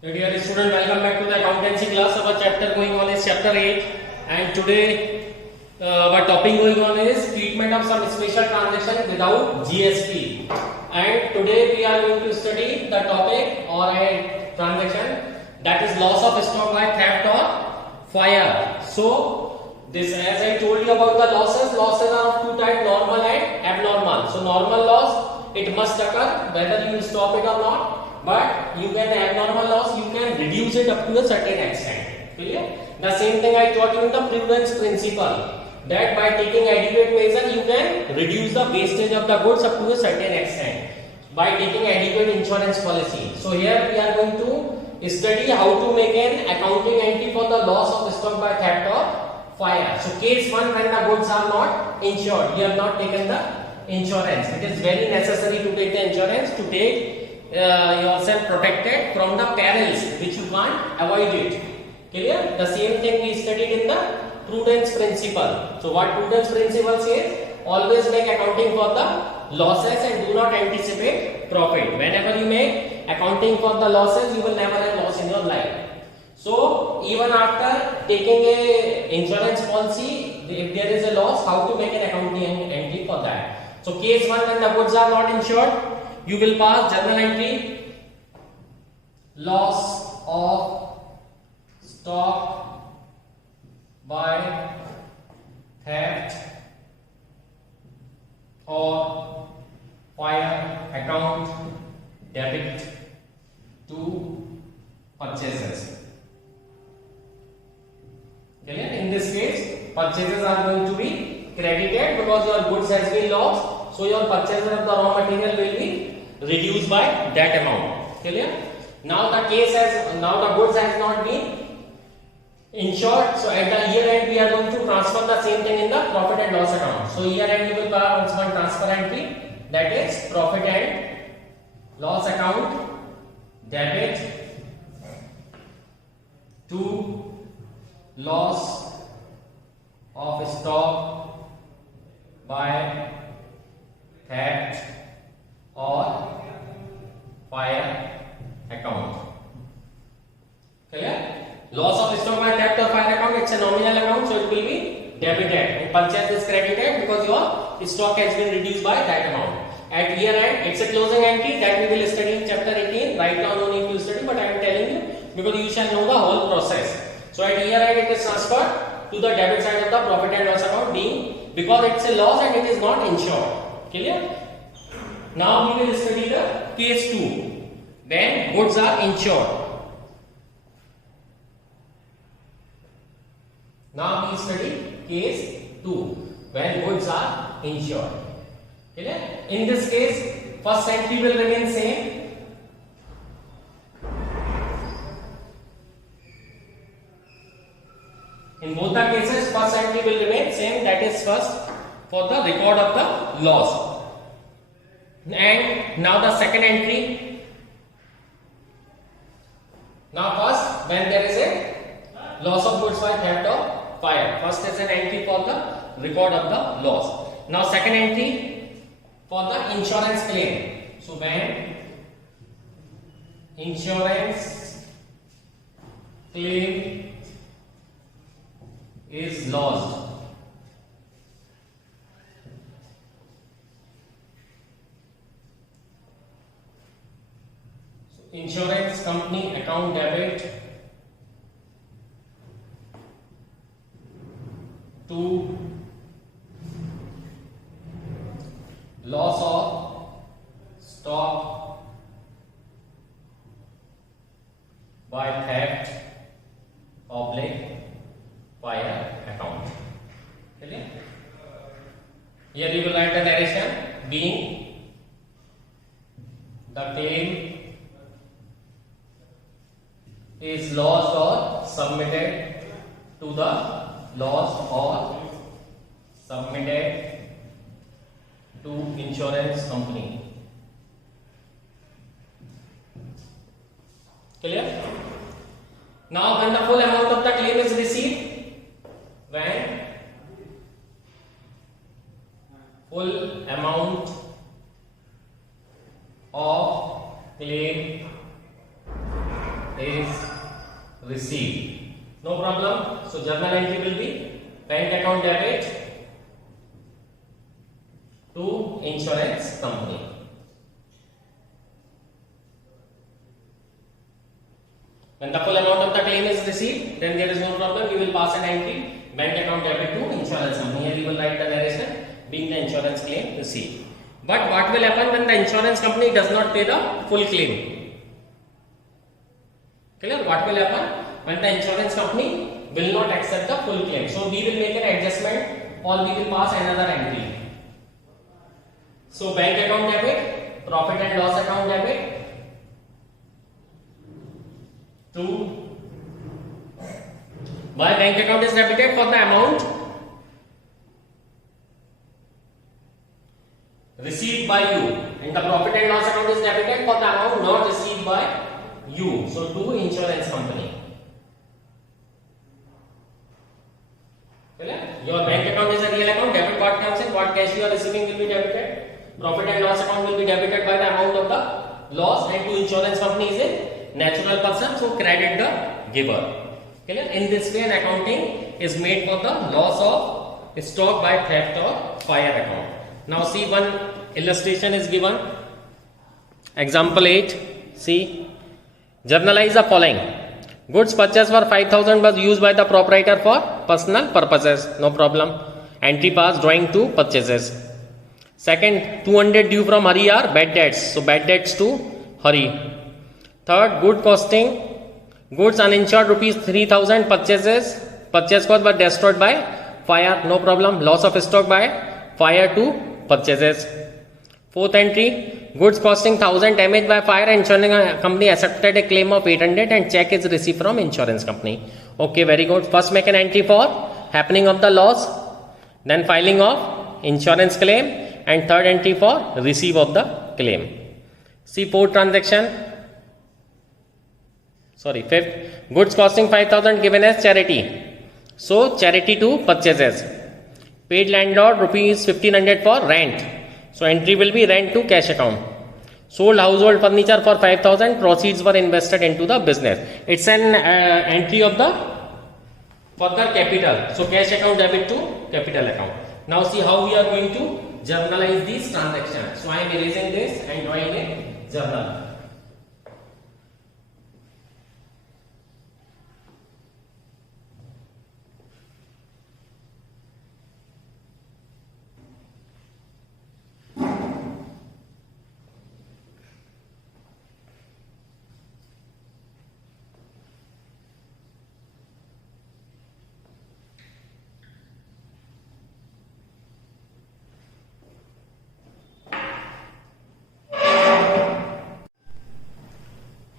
Dear student, welcome back to the accountancy class. Our chapter going on is chapter 8, and today our topic going on is treatment of some special transaction without GST. And today we are going to study the topic or a transaction that is loss of stock by theft or fire. So this, as I told you about the losses are of two types, normal and abnormal. So normal loss, it must occur whether you stop it or not. But you can abnormal loss, you can reduce it up to a certain extent. Clear? The same thing I taught you in the prudence principle, that by taking adequate measure you can reduce the wastage of the goods up to a certain extent by taking adequate insurance policy. So here we are going to study how to make an accounting entry for the loss of stock by theft or fire. So case 1, when the goods are not insured, you have not taken the insurance. It is very necessary to take the insurance to take yourself protected from the perils which you can't avoid it. Clear? The same thing we studied in the prudence principle. So what prudence principle says? Always make accounting for the losses and do not anticipate profit. Whenever you make accounting for the losses, you will never have loss in your life. So even after taking a insurance policy, if there is a loss, how to make an accounting entry for that? So case 1, when the goods are not insured, you will pass journal entry loss of stock by theft or fire account debit to purchases. In this case, purchases are going to be credited because your goods has been lost, so your purchases of the raw material will be reduced by that amount. Clear? Now the goods has not been insured, so at the year end we are going to transfer the same thing in the profit and loss account. So year end you will pass one transfer entry, that is profit and loss account debit to loss of stock by theft or fire account. Clear? Loss of stock by theft or fire account, it's a nominal account, so it will be debited, and purchase is credited because your stock has been reduced by that amount. At year end, it's a closing entry that we will study in chapter 18. Right now no need to study, but I am telling you because you shall know the whole process. So at year end it is transferred to the debit side of the profit and loss account, being because it's a loss and it is not insured. Clear? Now we will study the case 2, when goods are insured. Now we study case 2, when goods are insured. Clear? In this case, first entry will remain same. In both the cases, first entry will remain same, that is first for the record of the loss. And now the second entry. Now first, when there is a loss of goods by theft or fire, first is an entry for the record of the loss. Now second entry for the insurance claim. So when insurance claim is lost, insurance company account debit to loss of stock by theft oblique fire account. Clear? Here you will write the narration, being the claim is lost or submitted to the loss or submitted to insurance company. Clear? Now when the full amount of the claim is received, when full amount of claim is received. No problem. So journal entry will be bank account debit to insurance company. When the full amount of the claim is received, then there is no problem. You will pass an entry bank account debit to insurance company. Here you will write the narration being the insurance claim received. But what will happen when the insurance company does not pay the full claim? Clear? What will happen when the insurance company will not accept the full claim? So we will make an adjustment or we will pass another entry. So bank account debit, profit and loss account debit to why bank account is debited for the amount received by you, and the profit and loss account is debited for the amount not received by you. So to insurance company. Your bank account is a real account. Debit what comes in, what cash you are receiving will be debited. Profit and loss account will be debited by the amount of the loss, and to insurance company is a natural person, so credit the giver. Clear? In this way, an accounting is made for the loss of stock by theft or fire account. Now see, one illustration is given. Example 8. See, journalize the following. Goods purchased for 5,000 was used by the proprietor for personal purposes. No problem. Entry pass, drawing to purchases. Second, 200 due from Hari are bad debts. So bad debts to Hari. Third, good costing. Goods uninsured rupees 3,000 purchases. Purchase cost were destroyed by fire. No problem. Loss of stock by fire to purchases. Fourth entry, goods costing 1,000 damaged by fire. Insurance company accepted a claim of 800 and check is received from insurance company. Okay, very good. First make an entry for happening of the loss, then filing of insurance claim, and third entry for receive of the claim. See, fourth transaction. Sorry, fifth, goods costing 5,000 given as charity. So charity to purchases. Paid landlord rupees 1,500 for rent. So entry will be rent to cash account. Sold household furniture for 5,000. Proceeds were invested into the business. It's an entry of the further capital. So cash account debit to capital account. Now see how we are going to journalize these transactions. So I am erasing this and drawing a journal.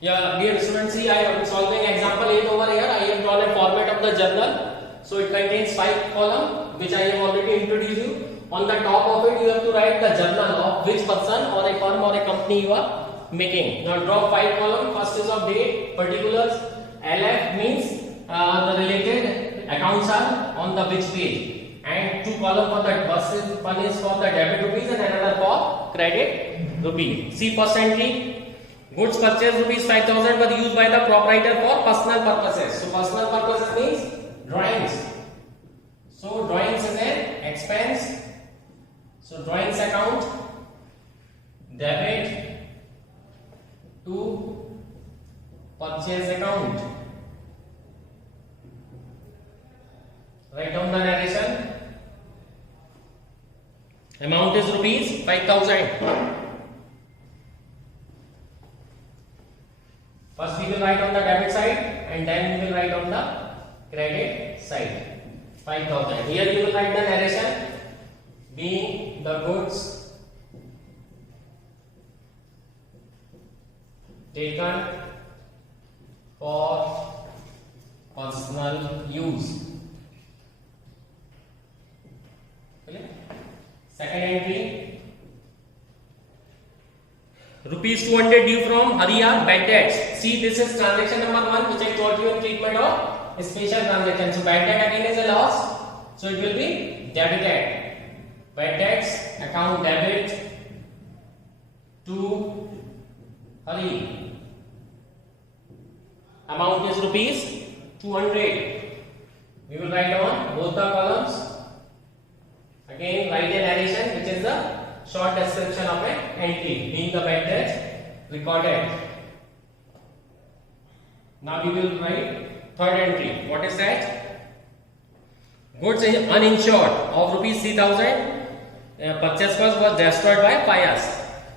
Yeah, dear students, see, I am solving example 8 over here. I have drawn a format of the journal. So it contains 5 columns, which I have already introduced you. On the top of it, you have to write the journal of which person or a firm or a company you are making. Now draw 5 columns. First is of date, particulars. LF means the related accounts are on the which page. And 2 columns for the buses. One is for the debit rupees and another for credit rupees. See, first entry. Goods purchased rupees 5,000 were used by the proprietor for personal purposes. So personal purposes means drawings. So drawings is an expense. So drawings account debit to purchase account. Write down the narration. Amount is rupees 5,000. First we will write on the debit side and then we will write on the credit side. 5,000. Here you will write the narration being the goods taken for personal use. Second entry, rupees 200 due from Hari are bad debts. See, this is transaction number 1 which I taught you in treatment of special transaction. So bad debt again is a loss, so it will be debited. Bad debts account debit to Hari. amount is rupees 200. We will write down both the columns. Again, write a narration, which is the short description of an entry, being the bad debt recorded. Now we will write third entry. What is that? Goods uninsured of rupees 3,000 purchase cost was destroyed by fires.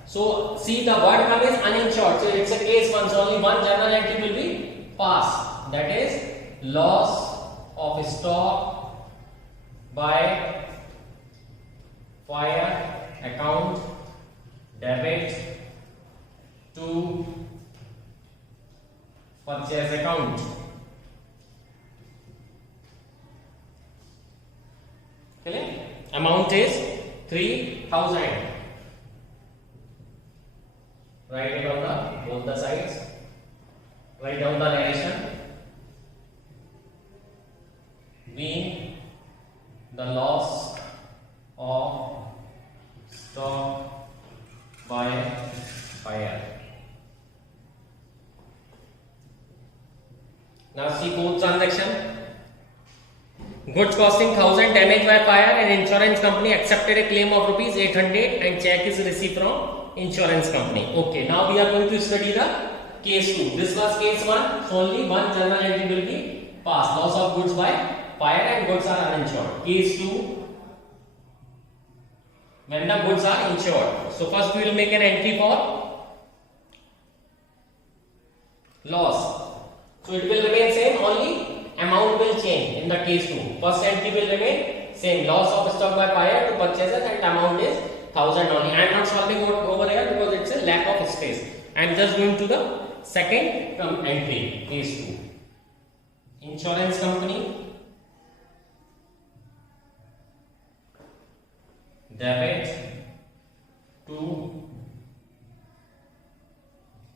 So see, the word come is uninsured. So it's a case one. So only one journal entry will be passed. That is loss of stock by fire account debit to purchase account. Okay? Amount is 3,000. Write it on the both the sides. Write down the narration. Being the loss of stock by fire. Now see both transaction. Goods costing 1,000 damaged by fire, and insurance company accepted a claim of rupees 800 and check is received from insurance company. Okay, now we are going to study the case 2. This was case 1, so only one journal entry will be passed. Loss of goods by fire and goods are uninsured. Case 2, when the goods are insured. So first we will make an entry for loss. So it will remain same, only amount will change in the case 2. First entry will remain same, loss of stock by fire to purchaser, and amount is 1,000 only. I am not solving over here because it's a lack of space. I am just going to the second entry, case 2. Insurance company debit to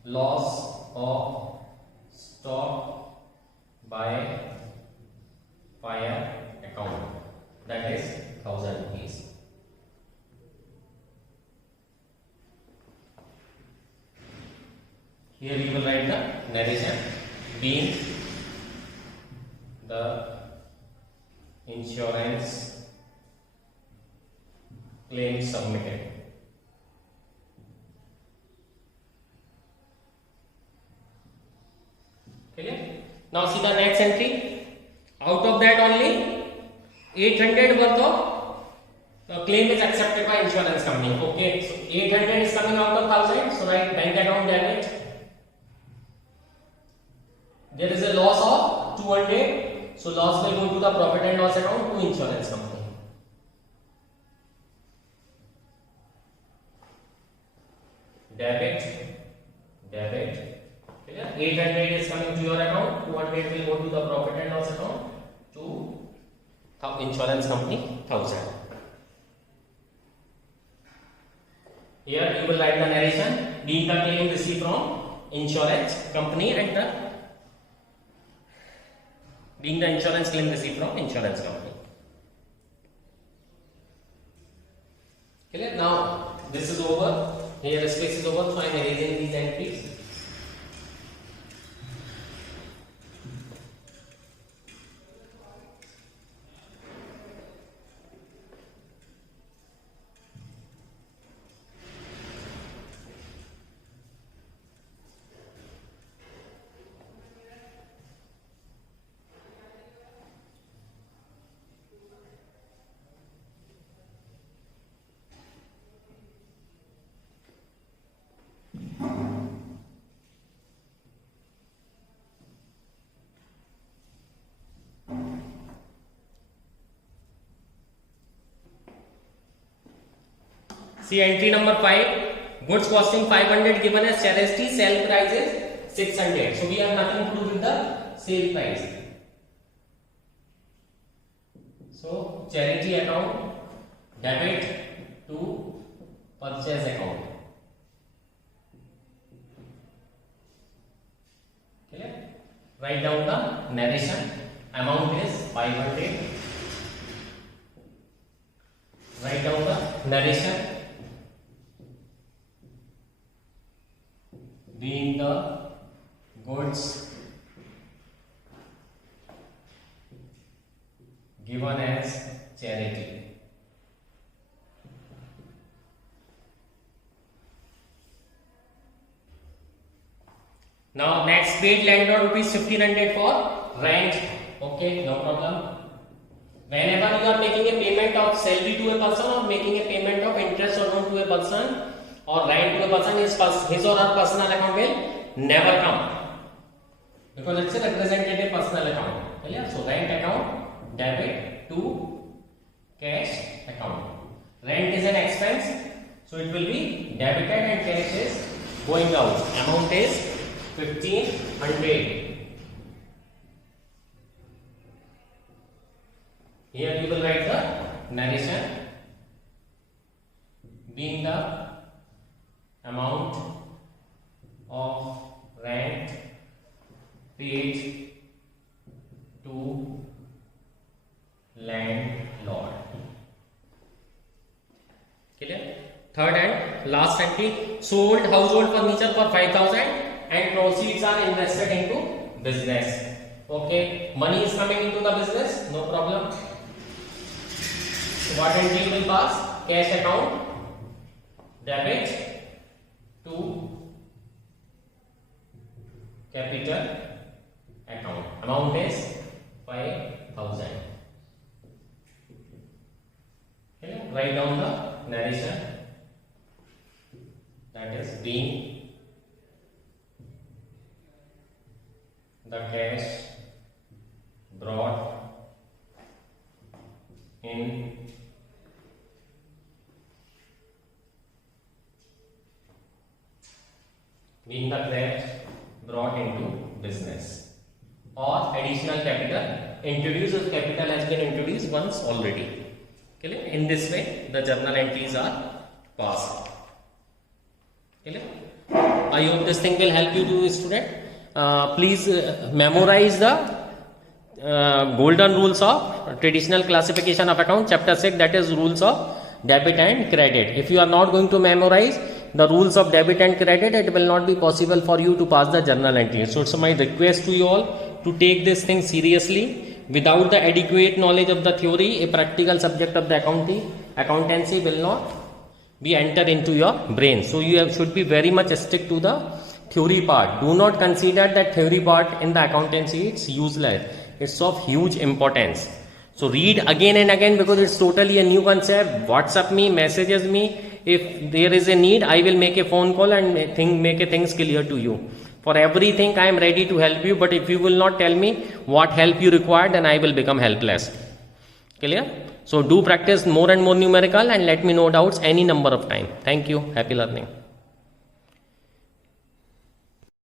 loss of stock by fire account, that is 1,000 rupees. Here you will write the narration, being the insurance claim submitted. Okay. Now see the next entry. Out of that only 800 worth of claim is accepted by insurance company. Okay, so 800 is coming out of 1,000. So write bank account debit. There is a loss of 200. So loss will go to the profit and loss account to insurance company. Debit. 800 is coming to your account, 200 will go to the profit and loss account to insurance company 1,000. Here you will write the narration, being the claim received from insurance company and being the insurance claim received from insurance company. Okay, now this is over. Here the space is over, so I am erasing these entries. See entry number 5, goods costing 500 given as charity, sale price is 600. So we have nothing to do with the sale price. So charity account debit to purchase account. Okay. Write down the narration. Amount is 500. Write down the narration. Being the goods given as charity. Now next paid landlord rupees 1500 for rent. Okay, no problem. Whenever you are making a payment of salary to a person or making a payment of interest or loan to a person or rent to a person, his or her personal account will never come because it's a representative personal account. Clear? So rent account debit to cash account. Rent is an expense, so it will be debited and cash is going out. Amount is 1500. Here you will write the narration being the amount of rent paid to landlord. Clear? Third and last entry, sold household furniture for 5,000 and proceeds are invested into business. Okay, money is coming into the business, no problem. What entry will pass? Cash account debit to capital account. Amount is 5,000. Okay, write down the narration, that is being the cash brought in being the cash brought into business or additional capital introduced. Capital has been introduced once already. Okay, in this way the journal entries are passed. Okay, I hope this thing will help you to student. Please memorize the golden rules of traditional classification of account, chapter 6, that is rules of debit and credit. If you are not going to memorize the rules of debit and credit, it will not be possible for you to pass the journal entry. So it's my request to you all to take this thing seriously. Without the adequate knowledge of the theory, a practical subject of the accountancy will not be entered into your brain. So you should be very much stick to the theory part. Do not consider that theory part in the accountancy, it's useless. It's of huge importance. So read again and again because it's totally a new concept. WhatsApp me, messages me. If there is a need, I will make a phone call and make things clear to you. For everything I am ready to help you, but if you will not tell me what help you require, then I will become helpless. Clear? So do practice more and more numerical and let me know doubts any number of time. Thank you. Happy learning.